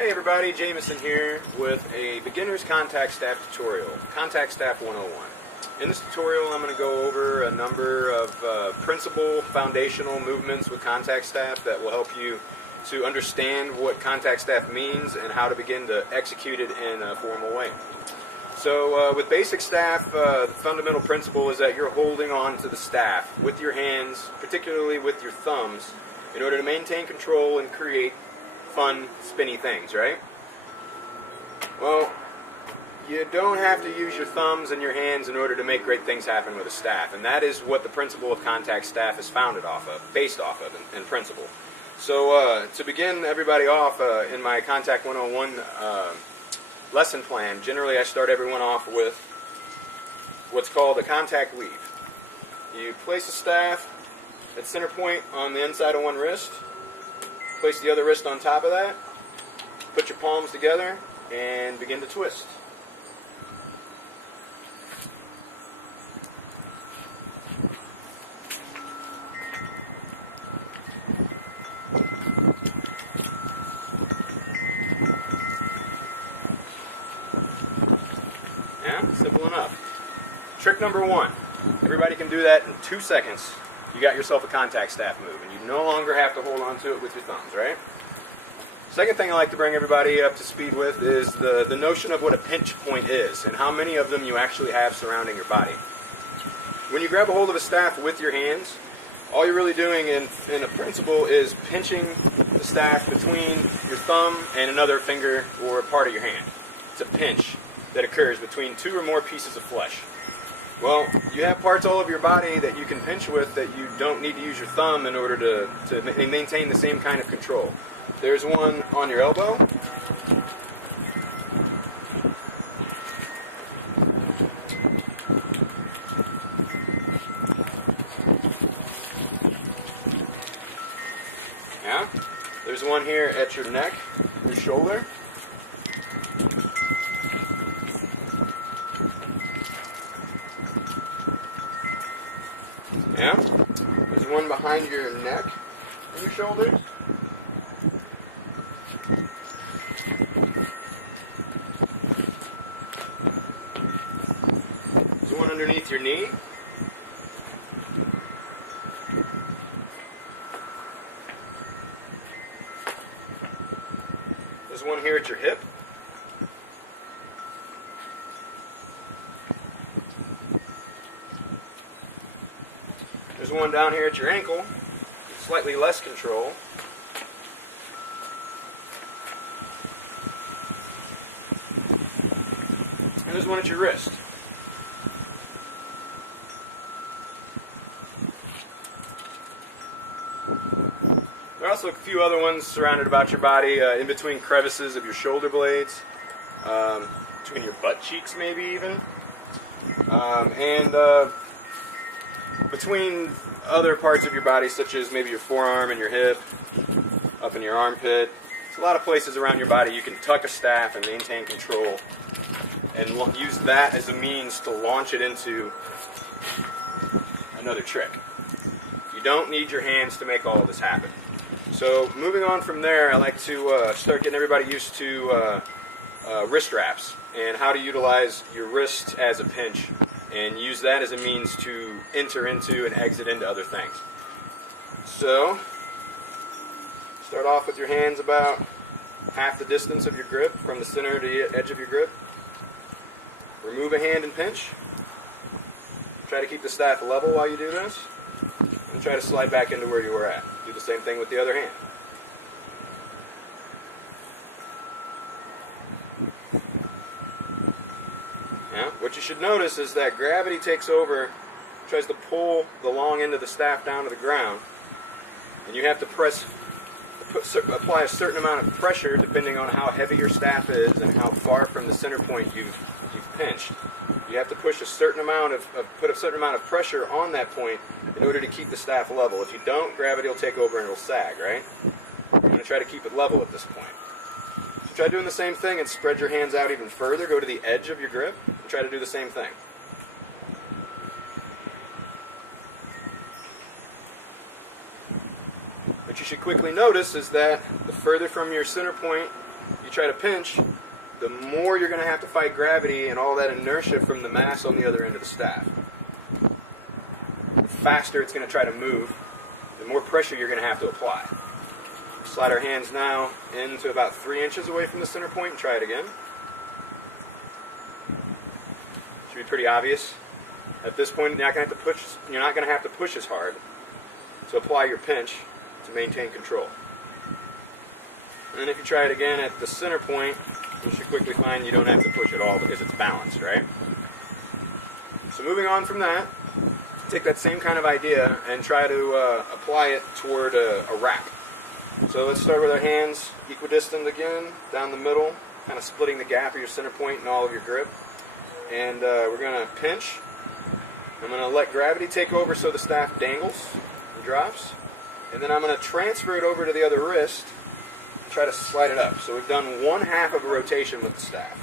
Hey everybody, Jameson here with a beginner's contact staff tutorial, Contact Staff 101. In this tutorial I'm going to go over a number of principal foundational movements with contact staff that will help you to understand what contact staff means and how to begin to execute it in a formal way. So with basic staff, the fundamental principle is that you're holding on to the staff with your hands, particularly with your thumbs, in order to maintain control and create fun, spinny things, right? Well, you don't have to use your thumbs and your hands in order to make great things happen with a staff, and that is what the principle of contact staff is founded off of, based off of, in principle. So to begin everybody off in my Contact 101 lesson plan, generally I start everyone off with what's called a contact weave. You place a staff at center point on the inside of one wrist, place the other wrist on top of that, put your palms together, and begin to twist. Yeah, simple enough. Trick number one. Everybody can do that in 2 seconds. You got yourself a contact staff move, and you no longer have to hold on to it with your thumbs, right? Second thing I like to bring everybody up to speed with is the notion of what a pinch point is and how many of them you actually have surrounding your body. When you grab a hold of a staff with your hands, all you're really doing in a principle is pinching the staff between your thumb and another finger or a part of your hand. It's a pinch that occurs between two or more pieces of flesh. Well, you have parts all over your body that you can pinch with that you don't need to use your thumb in order to maintain the same kind of control. There's one on your elbow. Yeah. There's one here at your neck, your shoulder. Yeah. There's one behind your neck and your shoulders. There's one underneath your knee. There's one here at your hip. There's one down here at your ankle, slightly less control. And there's one at your wrist. There are also a few other ones surrounded about your body, in between crevices of your shoulder blades, between your butt cheeks maybe even, and between other parts of your body, such as maybe your forearm and your hip, up in your armpit. There's a lot of places around your body you can tuck a staff and maintain control and use that as a means to launch it into another trick. You don't need your hands to make all of this happen. So moving on from there, I like to start getting everybody used to wrist wraps and how to utilize your wrist as a pinch and use that as a means to enter into and exit into other things. So, start off with your hands about half the distance of your grip from the center to the edge of your grip. Remove a hand and pinch. Try to keep the staff level while you do this. And try to slide back into where you were at. Do the same thing with the other hand. Yeah, what you should notice is that gravity takes over, tries to pull the long end of the staff down to the ground, and you have to apply a certain amount of pressure depending on how heavy your staff is and how far from the center point you've pinched. You have to push a certain amount put a certain amount of pressure on that point in order to keep the staff level. If you don't, gravity will take over and it'll sag, right? You're going to try to keep it level at this point. So try doing the same thing and spread your hands out even further. Go to the edge of your grip and try to do the same thing. What you should quickly notice is that the further from your center point you you try to pinch, the more you're going to have to fight gravity and all that inertia from the mass on the other end of the staff. The faster it's going to try to move, the more pressure you're going to have to apply. Slide our hands now into about 3 inches away from the center point and try it again. Should be pretty obvious. At this point, you're not going to have to push as hard to apply your pinch to maintain control. And then if you try it again at the center point, you should quickly find you don't have to push at all because it's balanced, right? So moving on from that, take that same kind of idea and try to apply it toward a rack. So let's start with our hands equidistant again, down the middle, kind of splitting the gap of your center point and all of your grip. And we're going to pinch. I'm going to let gravity take over so the staff dangles and drops. And then I'm going to transfer it over to the other wrist and try to slide it up. So we've done 1/2 of a rotation with the staff.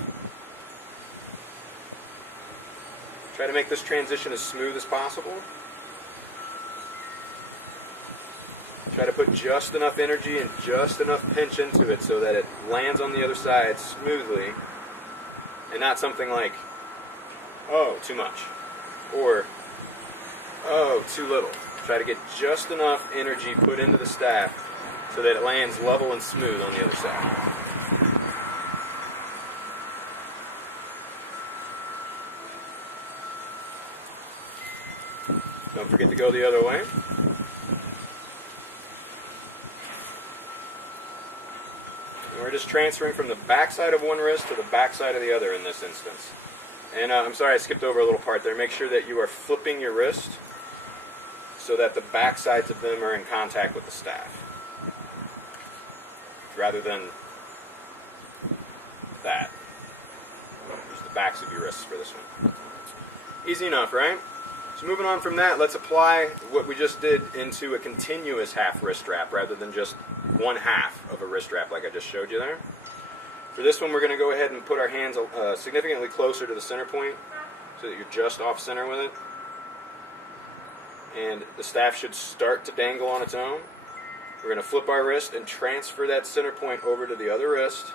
Try to make this transition as smooth as possible. Try to put just enough energy and just enough pinch into it so that it lands on the other side smoothly and not something like, oh, too much, or oh, too little. Try to get just enough energy put into the staff so that it lands level and smooth on the other side. Don't forget to go the other way. And we're just transferring from the back side of one wrist to the back side of the other in this instance. And I'm sorry I skipped over a little part there. Make sure that you are flipping your wrist so that the back sides of them are in contact with the staff, rather than that. Use the backs of your wrists for this one. Easy enough, right? So moving on from that, let's apply what we just did into a continuous half wrist wrap rather than just 1/2 of a wrist wrap like I just showed you there. For this one, we're going to go ahead and put our hands significantly closer to the center point so that you're just off center with it. And the staff should start to dangle on its own. We're going to flip our wrist and transfer that center point over to the other wrist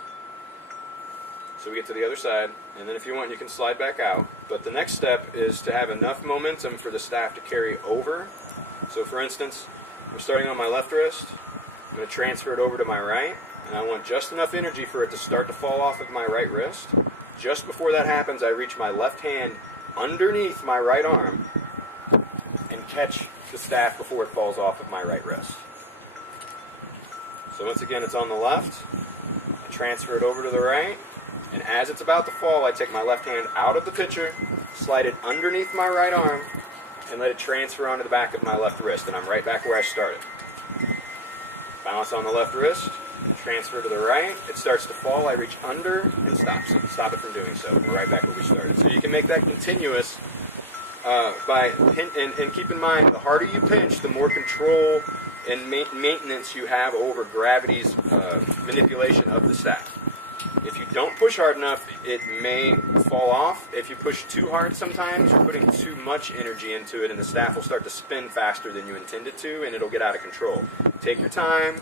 so we get to the other side. And then if you want, you can slide back out. But the next step is to have enough momentum for the staff to carry over. So for instance, we're starting on my left wrist. I'm going to transfer it over to my right. And I want just enough energy for it to start to fall off of my right wrist. Just before that happens, I reach my left hand underneath my right arm and catch the staff before it falls off of my right wrist. So once again, it's on the left. I transfer it over to the right. And as it's about to fall, I take my left hand out of the picture, slide it underneath my right arm, and let it transfer onto the back of my left wrist. And I'm right back where I started. Balance on the left wrist. Transfer to the right, it starts to fall, I reach under and stop it from doing so. We're right back where we started. So you can make that continuous and keep in mind, the harder you pinch, the more control and maintenance you have over gravity's manipulation of the staff. If you don't push hard enough, it may fall off. If you push too hard sometimes, you're putting too much energy into it and the staff will start to spin faster than you intended to and it'll get out of control. Take your time.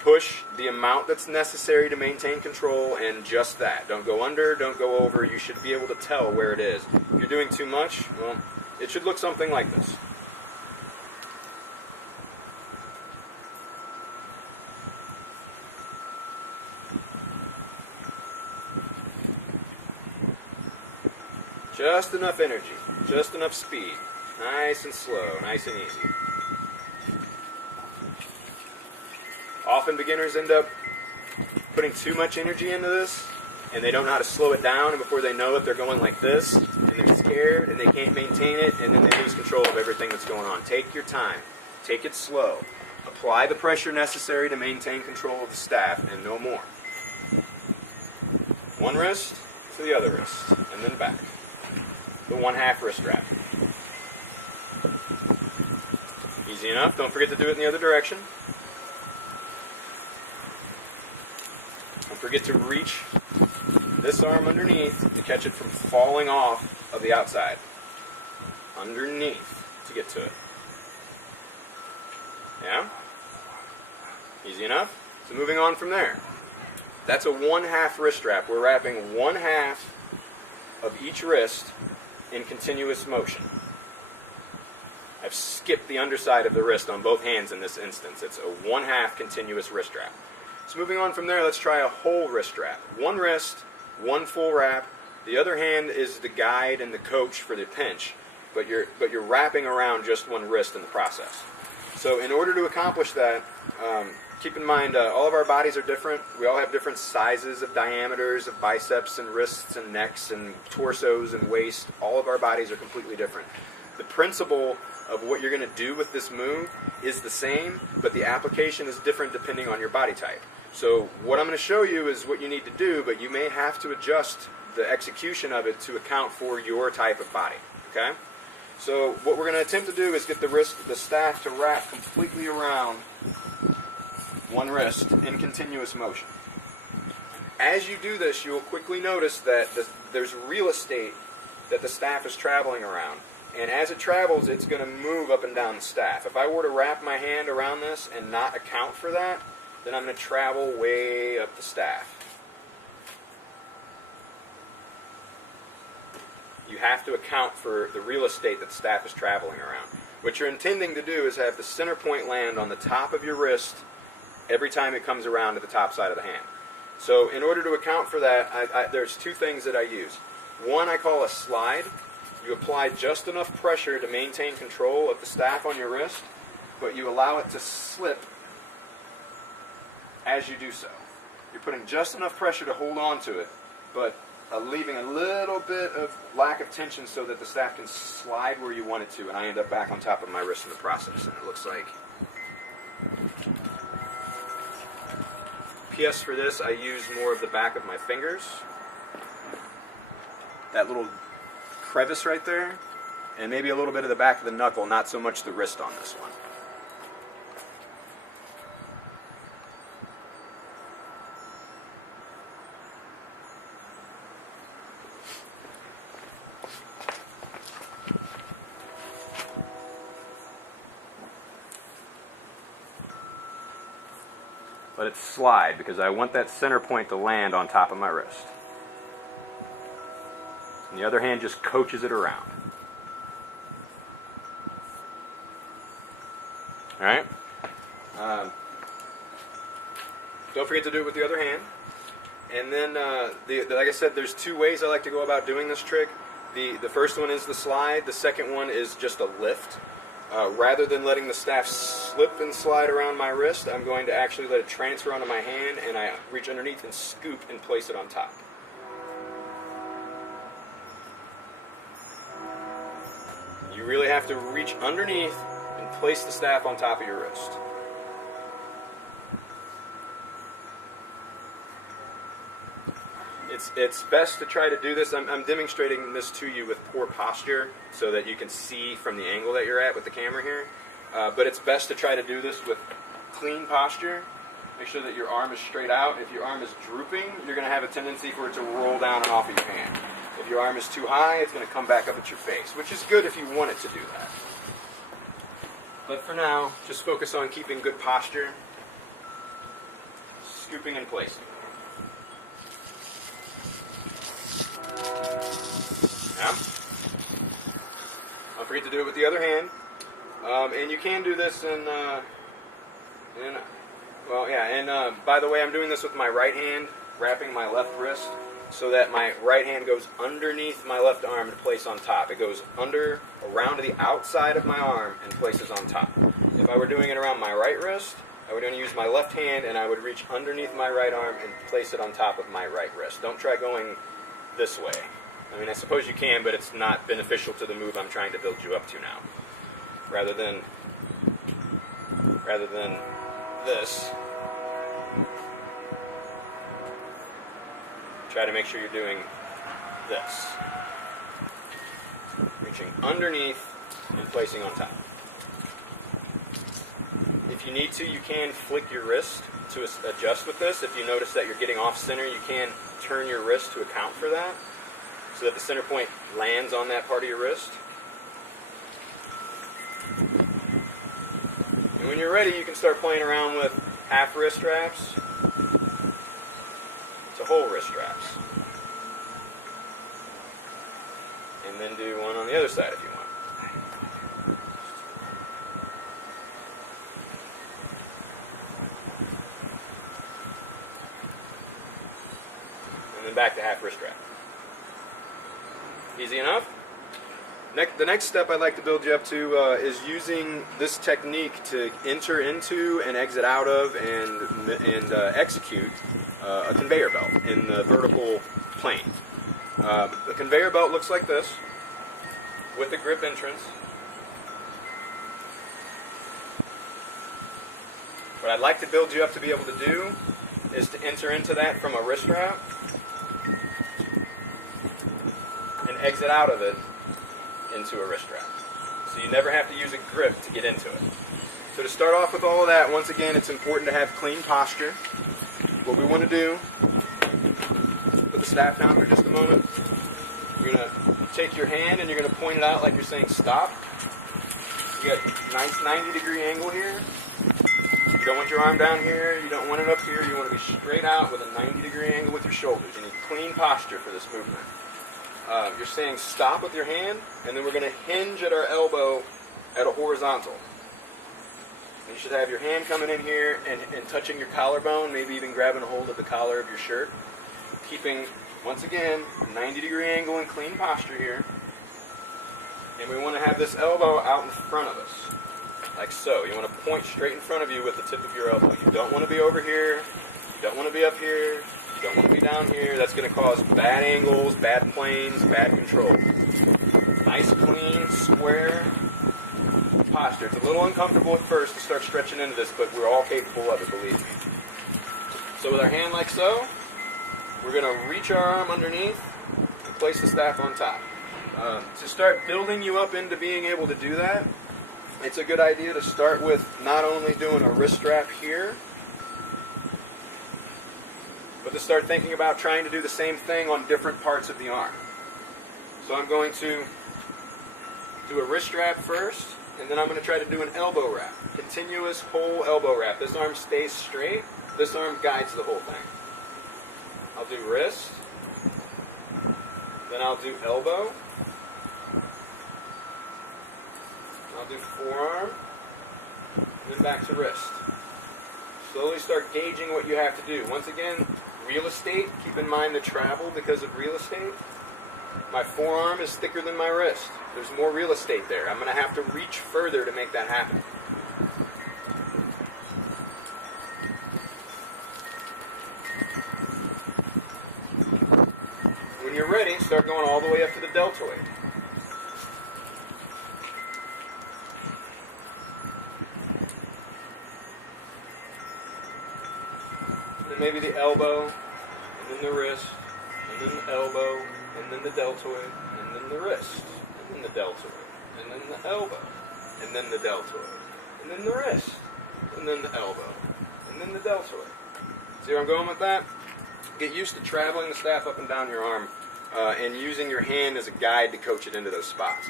Push the amount that's necessary to maintain control, and just that. Don't go under, don't go over. You should be able to tell where it is. If you're doing too much, well, it should look something like this. Just enough energy, just enough speed. Nice and slow, nice and easy. Often beginners end up putting too much energy into this, and they don't know how to slow it down, and before they know it, they're going like this, and they're scared, and they can't maintain it, and then they lose control of everything that's going on. Take your time. Take it slow. Apply the pressure necessary to maintain control of the staff, and no more. One wrist to the other wrist, and then back. The 1/2 wrist wrap. Easy enough. Don't forget to do it in the other direction. Don't forget to reach this arm underneath to catch it from falling off of the outside. Underneath to get to it. Yeah? Easy enough? So moving on from there. That's a 1/2 wrist wrap. We're wrapping 1/2 of each wrist in continuous motion. I've skipped the underside of the wrist on both hands in this instance. It's a 1/2 continuous wrist wrap. So moving on from there, let's try a whole wrist wrap. One wrist, one full wrap. The other hand is the guide and the coach for the pinch, but you're wrapping around just one wrist in the process. So in order to accomplish that, keep in mind all of our bodies are different. We all have different sizes of diameters of biceps and wrists and necks and torsos and waist. All of our bodies are completely different. The principle of what you're going to do with this move is the same, but the application is different depending on your body type. So what I'm going to show you is what you need to do, but you may have to adjust the execution of it to account for your type of body. Okay? So what we're going to attempt to do is get the staff to wrap completely around one wrist in continuous motion. As you do this, you will quickly notice that there's real estate that the staff is traveling around. And as it travels, it's going to move up and down the staff. If I were to wrap my hand around this and not account for that, then I'm going to travel way up the staff. You have to account for the real estate that the staff is traveling around. What you're intending to do is have the center point land on the top of your wrist every time it comes around to the top side of the hand. So in order to account for that, there's two things that I use. One I call a slide. You apply just enough pressure to maintain control of the staff on your wrist, but you allow it to slip as you do so. You're putting just enough pressure to hold on to it, but leaving a little bit of lack of tension so that the staff can slide where you want it to, and I end up back on top of my wrist in the process, and it looks like. PS for this, I use more of the back of my fingers. That little crevice right there, and maybe a little bit of the back of the knuckle, not so much the wrist on this one. Let it slide because I want that center point to land on top of my wrist. And the other hand just coaches it around. Alright? Don't forget to do it with the other hand. And then, like I said, there's two ways I like to go about doing this trick. The first one is the slide. The second one is just a lift. Rather than letting the staff slip and slide around my wrist, I'm going to actually let it transfer onto my hand, and I reach underneath and scoop and place it on top. You really have to reach underneath and place the staff on top of your wrist. It's best to try to do this. I'm demonstrating this to you with poor posture so that you can see from the angle that you're at with the camera here. But it's best to try to do this with clean posture. Make sure that your arm is straight out. If your arm is drooping, you're going to have a tendency for it to roll down and off of your hand. If your arm is too high, it's going to come back up at your face, which is good if you want it to do that. But for now, just focus on keeping good posture, scooping and placing. Yeah. Don't forget to do it with the other hand. And you can do this by the way, I'm doing this with my right hand, wrapping my left wrist, so that my right hand goes underneath my left arm and place on top. It goes around to the outside of my arm and places on top. If I were doing it around my right wrist, I would only use my left hand and I would reach underneath my right arm and place it on top of my right wrist. Don't try going this way. I mean, I suppose you can, but it's not beneficial to the move I'm trying to build you up to now. Rather than this, try to make sure you're doing this. Reaching underneath and placing on top. If you need to, you can flick your wrist to adjust with this. If you notice that you're getting off center, you can turn your wrist to account for that, so that the center point lands on that part of your wrist. And when you're ready, you can start playing around with half wrist wraps, whole wrist straps. And then do one on the other side if you want. And then back to half wrist strap. Easy enough? The next step I'd like to build you up to is using this technique to enter into and exit out of and execute a conveyor belt in the vertical plane. The conveyor belt looks like this, with the grip entrance. What I'd like to build you up to be able to do is to enter into that from a wrist strap and exit out of it into a wrist strap. So you never have to use a grip to get into it. So to start off with all of that, once again, it's important to have clean posture. What we want to do, put the staff down for just a moment. You're going to take your hand and you're going to point it out like you're saying stop. You got a nice 90-degree angle here. You don't want your arm down here. You don't want it up here. You want to be straight out with a 90-degree angle with your shoulders. You need clean posture for this movement. You're saying stop with your hand, and then we're going to hinge at our elbow at a horizontal. And you should have your hand coming in here and touching your collarbone, maybe even grabbing a hold of the collar of your shirt. Keeping, once again, 90-degree angle and clean posture here. And we want to have this elbow out in front of us, like so. You want to point straight in front of you with the tip of your elbow. You don't want to be over here. You don't want to be up here. You don't want to be down here. That's going to cause bad angles, bad planes, bad control. Nice, clean, square posture. It's a little uncomfortable at first to start stretching into this, but we're all capable of it, believe me. So with our hand like so, we're going to reach our arm underneath and place the staff on top. To start building you up into being able to do that, it's a good idea to start with not only doing a wrist strap here, but to start thinking about trying to do the same thing on different parts of the arm. So I'm going to do a wrist strap first, and then I'm going to try to do an elbow wrap. Continuous whole elbow wrap. This arm stays straight. This arm guides the whole thing. I'll do wrist. Then I'll do elbow. I'll do forearm. And then back to wrist. Slowly start gauging what you have to do. Once again, real estate. Keep in mind the travel because of real estate. My forearm is thicker than my wrist. There's more real estate there. I'm going to have to reach further to make that happen. When you're ready, start going all the way up to the deltoid. And then maybe the elbow, and then the wrist, and then the elbow, and then the deltoid, and then the wrist, and then the deltoid, and then the elbow, and then the deltoid, and then the wrist, and then the elbow, and then the deltoid. See where I'm going with that? Get used to traveling the staff up and down your arm and using your hand as a guide to coach it into those spots.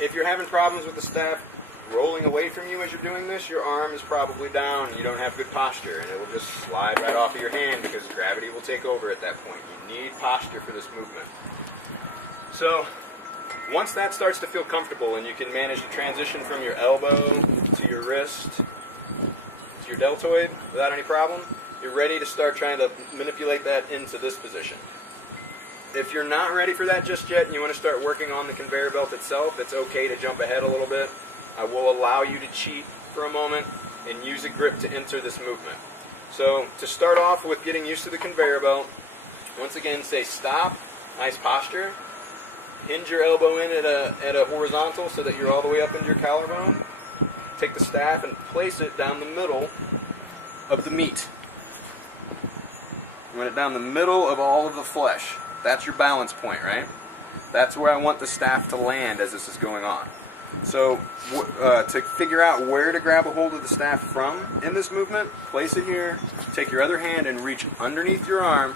If you're having problems with the staff rolling away from you as you're doing this, your arm is probably down and you don't have good posture, and it will just slide right off of your hand because gravity will take over at that point. You need posture for this movement. So once that starts to feel comfortable and you can manage to transition from your elbow to your wrist to your deltoid without any problem, you're ready to start trying to manipulate that into this position. If you're not ready for that just yet and you want to start working on the conveyor belt itself, it's okay to jump ahead a little bit. I will allow you to cheat for a moment and use a grip to enter this movement. So to start off with getting used to the conveyor belt, once again say stop, nice posture. Hinge your elbow in at a horizontal so that you're all the way up into your collarbone. Take the staff and place it down the middle of the meat. You want it down the middle of all of the flesh. That's your balance point, right? That's where I want the staff to land as this is going on. So to figure out where to grab a hold of the staff from in this movement, place it here, take your other hand and reach underneath your arm.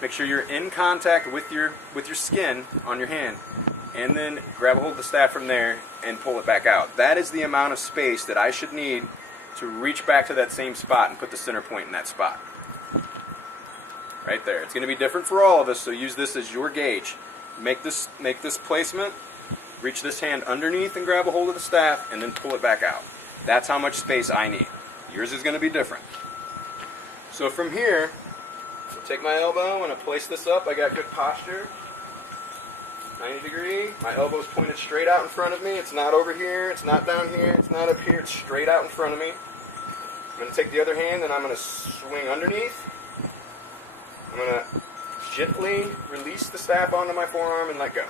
Make sure you're in contact with your skin on your hand. and then grab a hold of the staff from there and pull it back out. That is the amount of space that I should need to reach back to that same spot and put the center point in that spot. Right there. It's going to be different for all of us, so use this as your gauge. Make this placement, reach this hand underneath and grab a hold of the staff, and then pull it back out. That's how much space I need. Yours is going to be different. So from here, I'll take my elbow and I place this up. I got good posture. 90 degree. My elbow's pointed straight out in front of me. It's not over here. It's not down here. It's not up here. It's straight out in front of me. I'm going to take the other hand and I'm going to swing underneath. I'm going to gently release the staff onto my forearm and let go.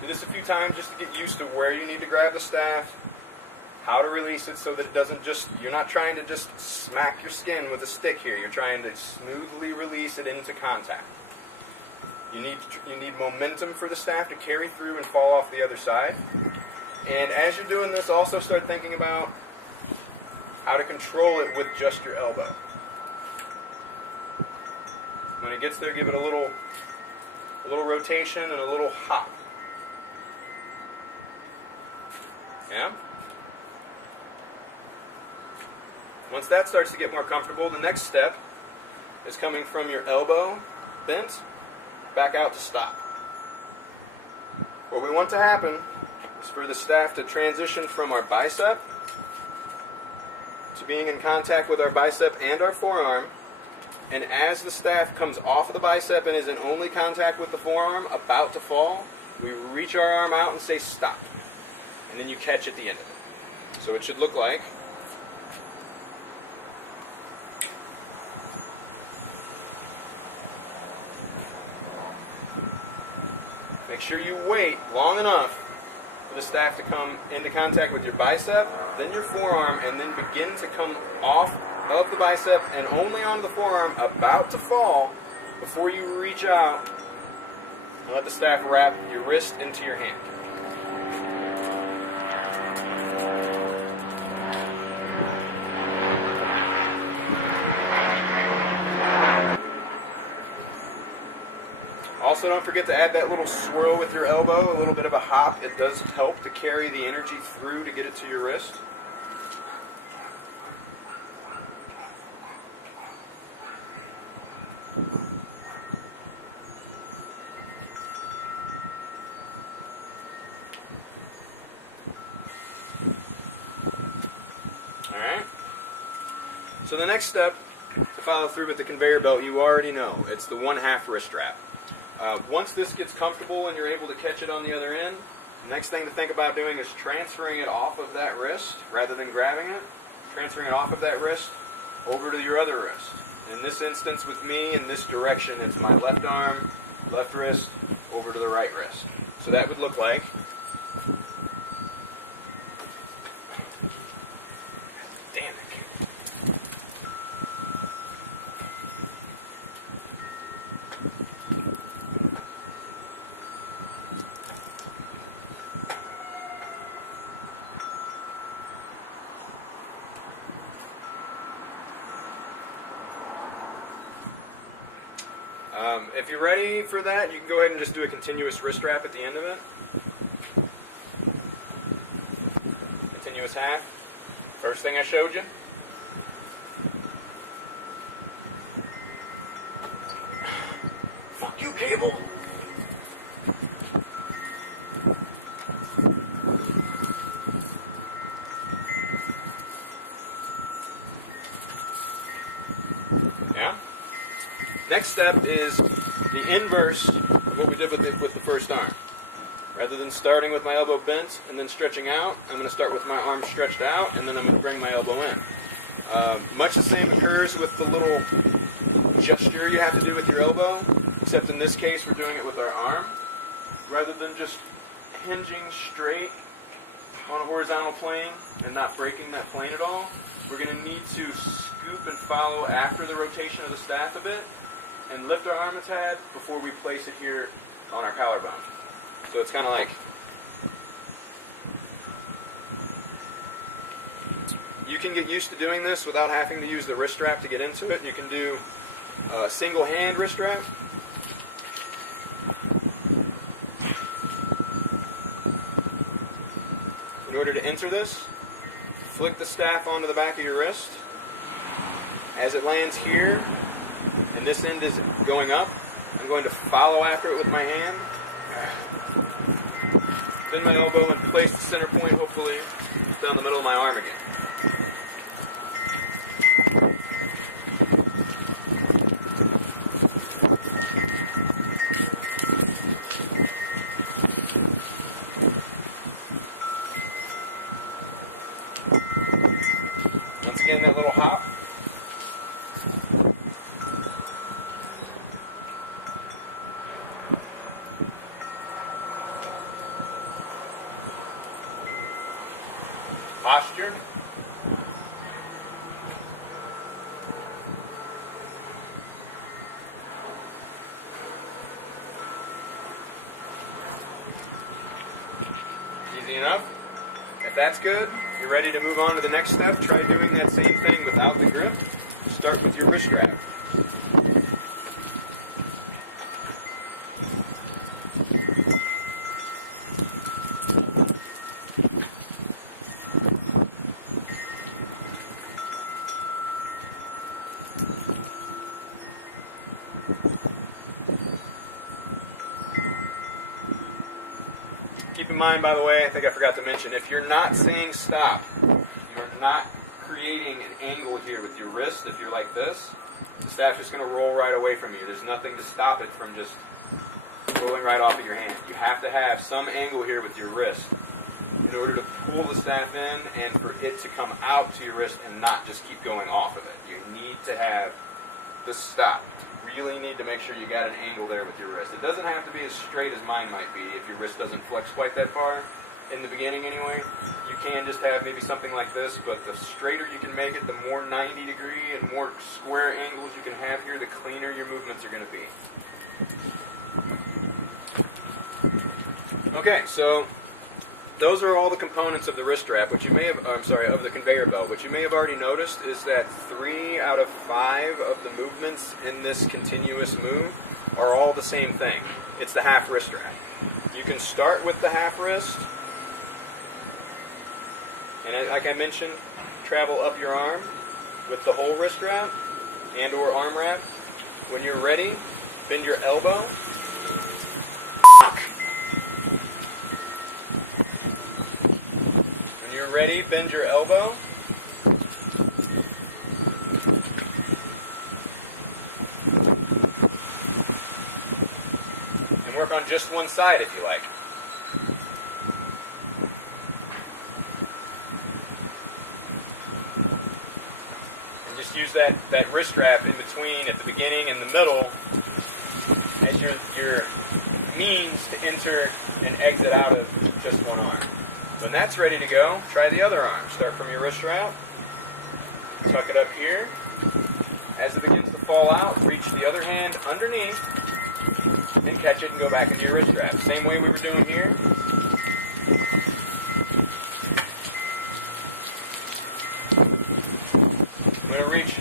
Do this a few times just to get used to where you need to grab the staff, how to release it so that it doesn't just, you're not trying to just smack your skin with a stick here. You're trying to smoothly release it into contact. You need momentum for the staff to carry through and fall off the other side. And as you're doing this, also start thinking about how to control it with just your elbow. When it gets there, give it a little rotation and a little hop. Yeah? Once that starts to get more comfortable, the next step is coming from your elbow bent back out to stop. What we want to happen is for the staff to transition from our bicep to being in contact with our bicep and our forearm, and as the staff comes off of the bicep and is in only contact with the forearm, about to fall, we reach our arm out and say stop. And then you catch at the end of it. So it should look like make sure you wait long enough for the staff to come into contact with your bicep, then your forearm, and then begin to come off of the bicep and only onto the forearm, about to fall, before you reach out and let the staff wrap your wrist into your hand. Also, don't forget to add that little swirl with your elbow, a little bit of a hop. It does help to carry the energy through to get it to your wrist. Alright. So the next step to follow through with the conveyor belt, you already know. It's the 1/2 wrist strap. Once this gets comfortable and you're able to catch it on the other end, the next thing to think about doing is transferring it off of that wrist rather than grabbing it. Transferring it off of that wrist over to your other wrist. In this instance with me, in this direction, it's my left arm, left wrist, over to the right wrist. So that would look like if you're ready for that, you can go ahead and just do a continuous wrist wrap at the end of it. Continuous half. First thing I showed you. Fuck you, cable! Yeah? Next step is the inverse of what we did with the first arm. Rather than starting with my elbow bent and then stretching out, I'm going to start with my arm stretched out and then I'm going to bring my elbow in. Much the same occurs with the little gesture you have to do with your elbow, except in this case we're doing it with our arm. Rather than just hinging straight on a horizontal plane and not breaking that plane at all, we're going to need to scoop and follow after the rotation of the staff a bit and lift our arm a tad before we place it here on our collarbone. So it's kind of like, You can get used to doing this without having to use the wrist strap to get into it. You can do a single hand wrist strap. In order to enter this, flick the staff onto the back of your wrist. As it lands here, and this end is going up, I'm going to follow after it with my hand. Bend my elbow and place the center point, hopefully, down the middle of my arm again. Once again, that little hop. Posture. Easy enough. If that's good, you're ready to move on to the next step. Try doing that same thing without the grip. Start with your wrist strap. Keep in mind, by the way, I think I forgot to mention, if you're not saying stop, you're not creating an angle here with your wrist. If you're like this, the staff's just going to roll right away from you. There's nothing to stop it from just rolling right off of your hand. You have to have some angle here with your wrist in order to pull the staff in and for it to come out to your wrist and not just keep going off of it. You need to have the stop. Really need to make sure you got an angle there with your wrist. It doesn't have to be as straight as mine might be if your wrist doesn't flex quite that far in the beginning anyway. You can just have maybe something like this, but the straighter you can make it, the more 90 degree and more square angles you can have here, the cleaner your movements are going to be. Okay, so those are all the components of the wrist strap. What you may have, of the conveyor belt. What you may have already noticed is that 3 out of 5 of the movements in this continuous move are all the same thing. It's the half wrist strap. You can start with the half wrist, and like I mentioned, travel up your arm with the whole wrist wrap and or arm wrap. When you're ready, bend your elbow. When you're ready, bend your elbow. And work on just one side if you like. And just use that wrist strap in between at the beginning and the middle as your means to enter and exit out of just one arm. When that's ready to go, try the other arm. Start from your wrist strap, tuck it up here. As it begins to fall out, reach the other hand underneath and catch it and go back into your wrist strap. Same way we were doing here. I'm going to reach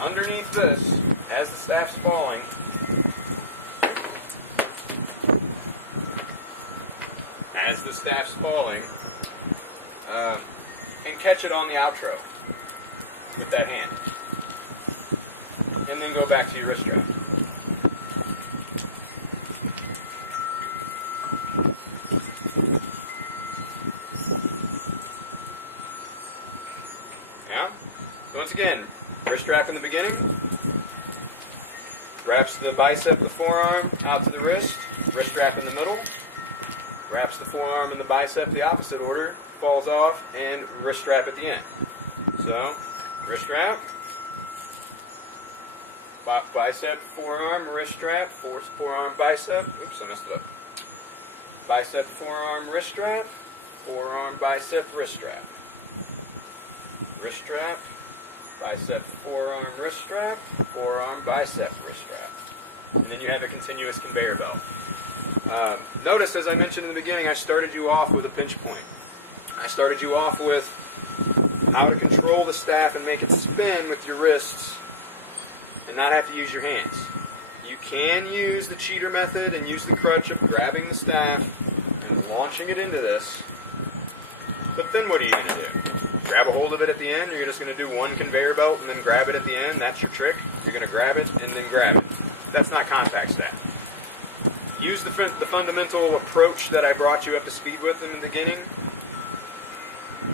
underneath this as the staff's falling. As the staff's falling, and catch it on the outro with that hand. And then go back to your wrist strap. Yeah? So once again, wrist strap in the beginning, wraps the bicep, the forearm, out to the wrist strap in the middle, wraps the forearm and the bicep the opposite order, falls off, and wrist strap at the end. So, wrist strap, bicep, forearm, wrist strap, forearm, bicep. Oops, I messed it up. Bicep, forearm, wrist strap, forearm, bicep, wrist strap. Wrist strap, bicep, forearm, wrist strap, forearm, bicep, wrist strap. And then you have a continuous conveyor belt. Notice, as I mentioned in the beginning, I started you off with a pinch point. I started you off with how to control the staff and make it spin with your wrists and not have to use your hands. You can use the cheater method and use the crutch of grabbing the staff and launching it into this. But then what are you going to do? Grab a hold of it at the end, or you're just going to do one conveyor belt and then grab it at the end? That's your trick? You're going to grab it and then grab it. That's not contact staff. Use the fundamental approach that I brought you up to speed with in the beginning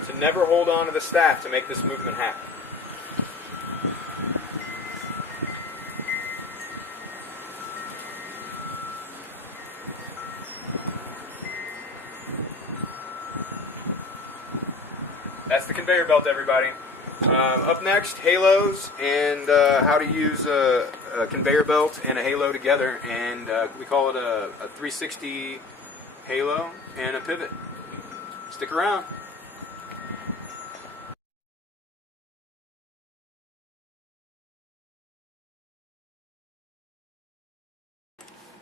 to never hold on to the staff to make this movement happen. That's the conveyor belt, everybody. Up next, halos and how to use a conveyor belt and a halo together, and we call it a 360 halo and a pivot. Stick around.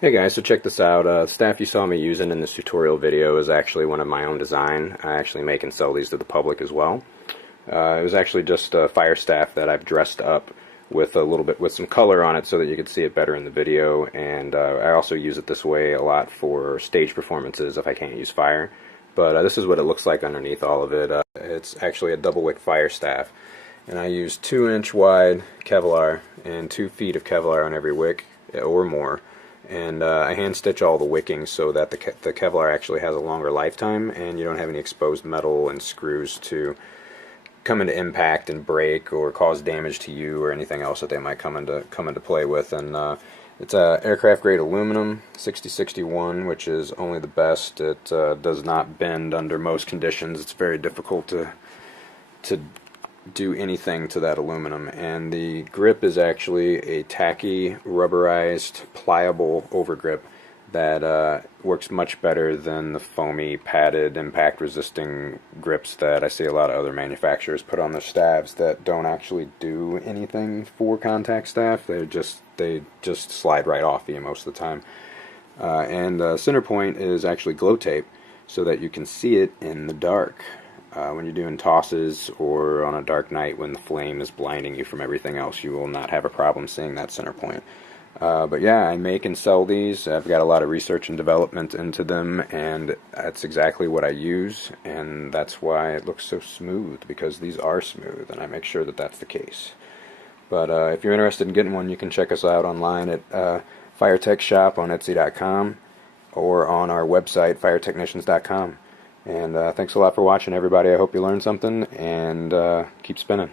Hey guys, so check this out. The staff you saw me using in this tutorial video is actually one of my own design. I actually make and sell these to the public as well. It was actually just a fire staff that I've dressed up with some color on it so that you could see it better in the video, and I also use it this way a lot for stage performances if I can't use fire. But this is what it looks like underneath all of it. It's actually a double wick fire staff, and I use 2-inch wide Kevlar and 2 feet of Kevlar on every wick or more. And I hand stitch all the wicking so that the Kevlar actually has a longer lifetime, and you don't have any exposed metal and screws to come into impact and break or cause damage to you or anything else that they might come into play with. And it's aircraft grade aluminum 6061, which is only the best. It does not bend under most conditions. It's very difficult to do anything to that aluminum, and the grip is actually a tacky, rubberized, pliable overgrip that works much better than the foamy, padded, impact-resisting grips that I see a lot of other manufacturers put on their staffs that don't actually do anything for contact staff. They just slide right off you most of the time. And the center point is actually glow tape so that you can see it in the dark. When you're doing tosses or on a dark night when the flame is blinding you from everything else, you will not have a problem seeing that center point. But yeah, I make and sell these. I've got a lot of research and development into them, and that's exactly what I use, and that's why it looks so smooth, because these are smooth, and I make sure that that's the case. But if you're interested in getting one, you can check us out online at Firetech Shop on Etsy.com or on our website, firetechnicians.com. And thanks a lot for watching, everybody. I hope you learned something, and keep spinning.